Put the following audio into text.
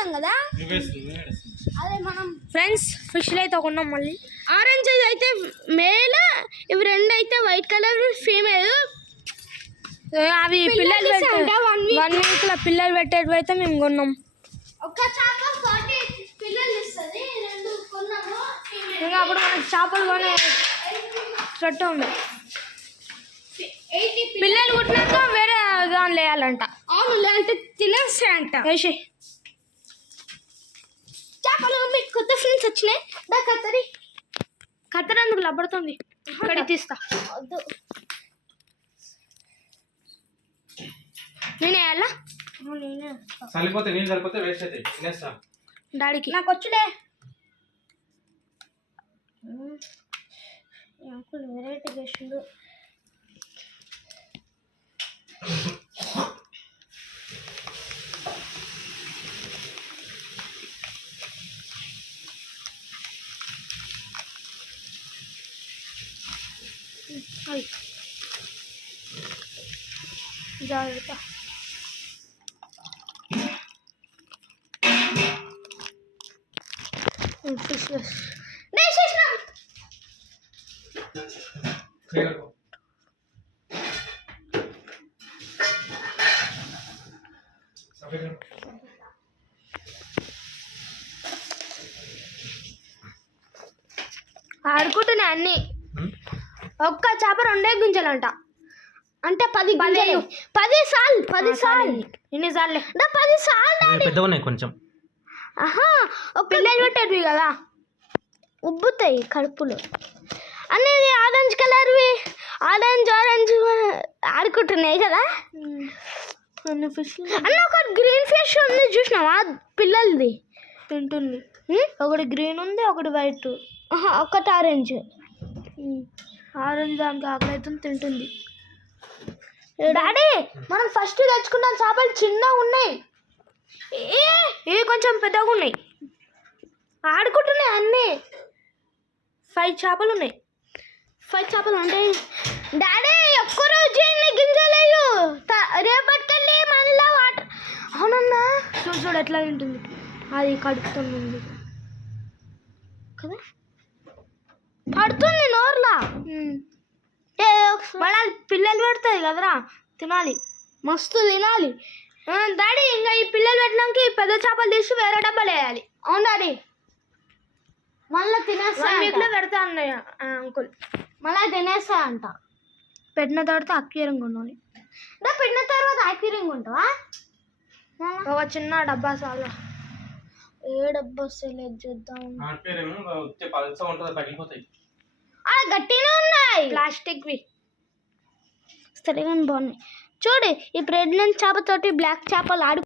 వేస్తున్నాం కదా అదే మనం ఫ్రెండ్స్ ఫిష్ అయితే ఒకన్నాం మళ్ళీ ఆరెంజ్ అయితే మేల్ ఇవి రెండు అయితే వైట్ కలర్ ఫీమేల్ అవి పిల్లలు వన్ వీక్ లో పిల్లలు పెట్టేవి అయితే మేము కొన్నాం ఒక పిల్లలు ఇస్తుంది రెండు కొన్నాము ఇంకా అప్పుడు మనకి చేపలు పిల్లలు పుట్టినాక వేరే దాన్ని లేయాలంట అవును తినేస్తే అంట పలో మీకు కొత్త ఫ్రెండ్స్ వచ్చినాయి దా కత్తరి కత్తరి అందుకు లబ్బడుతుంది ఇక్కడ తీస్తా నేనే వేయాలా సరిపోతే నేను సరిపోతే వేస్ట్ అయితే తినేస్తా డాడీకి నాకు వచ్చుడే వెరైటీ చేసిండు ay ya está entonces ආර්කුට නැන්නේ ఒక్క చేప రెండే గుంజలు అంట అంటే పది గుంజలు పది సాల్ పది సాల్ ఎన్ని సార్లు పది సాల్ పెద్ద ఉన్నాయి కొంచెం ఆహా ఒక పిల్లలు పెట్టారు కదా ఉబ్బుతాయి కడుపులో అనేది ఆరెంజ్ కలర్వి ఆరెంజ్ ఆరెంజ్ ఆడుకుంటున్నాయి కదా అన్న ఒక గ్రీన్ ఫిష్ ఉంది చూసినాం పిల్లలది తింటుంది ఒకటి గ్రీన్ ఉంది ఒకటి వైట్ ఒకటి ఆరెంజ్ ఆరెంజ్ దానికి ఆకలితో తింటుంది డాడీ మనం ఫస్ట్ తెచ్చుకున్న చేపలు చిన్నగా ఉన్నాయి ఇవి కొంచెం పెద్దగా ఉన్నాయి ఆడుకుంటున్నాయి అన్నీ ఫైవ్ చేపలు ఉన్నాయి ఫైవ్ చేపలు ఉంటాయి డాడీ ఒక్క రోజు గింజలేయు రేపటికెళ్ళి మనలో వాటర్ అవునన్నా చూడు చూడు ఎట్లా తింటుంది అది కడుపుతుంది కదా పడుతుంది నోర్లా మళ్ళీ పిల్లలు పెడుతుంది కదరా తినాలి మస్తు తినాలి డాడీ ఇంకా ఈ పిల్లలు పెట్టడానికి పెద్ద చేపలు తీసి వేరే డబ్బాలు వేయాలి అవును డాడీ మళ్ళా తినేస్తా ఇట్లా పెడతా అంకుల్ మళ్ళీ తినేస్తా అంట పెట్టిన తర్వాత అక్యూరింగ్ ఉండాలి పెట్టిన తర్వాత అక్యూరింగ్ ఉంటావా చిన్న డబ్బా చాలా ప్లాస్టిక్ సరిగా బాగున్నాయి చూడు ఈ ప్రెగ్నెంట్ చేప తోటి బ్లాక్ చేపలు ఆడు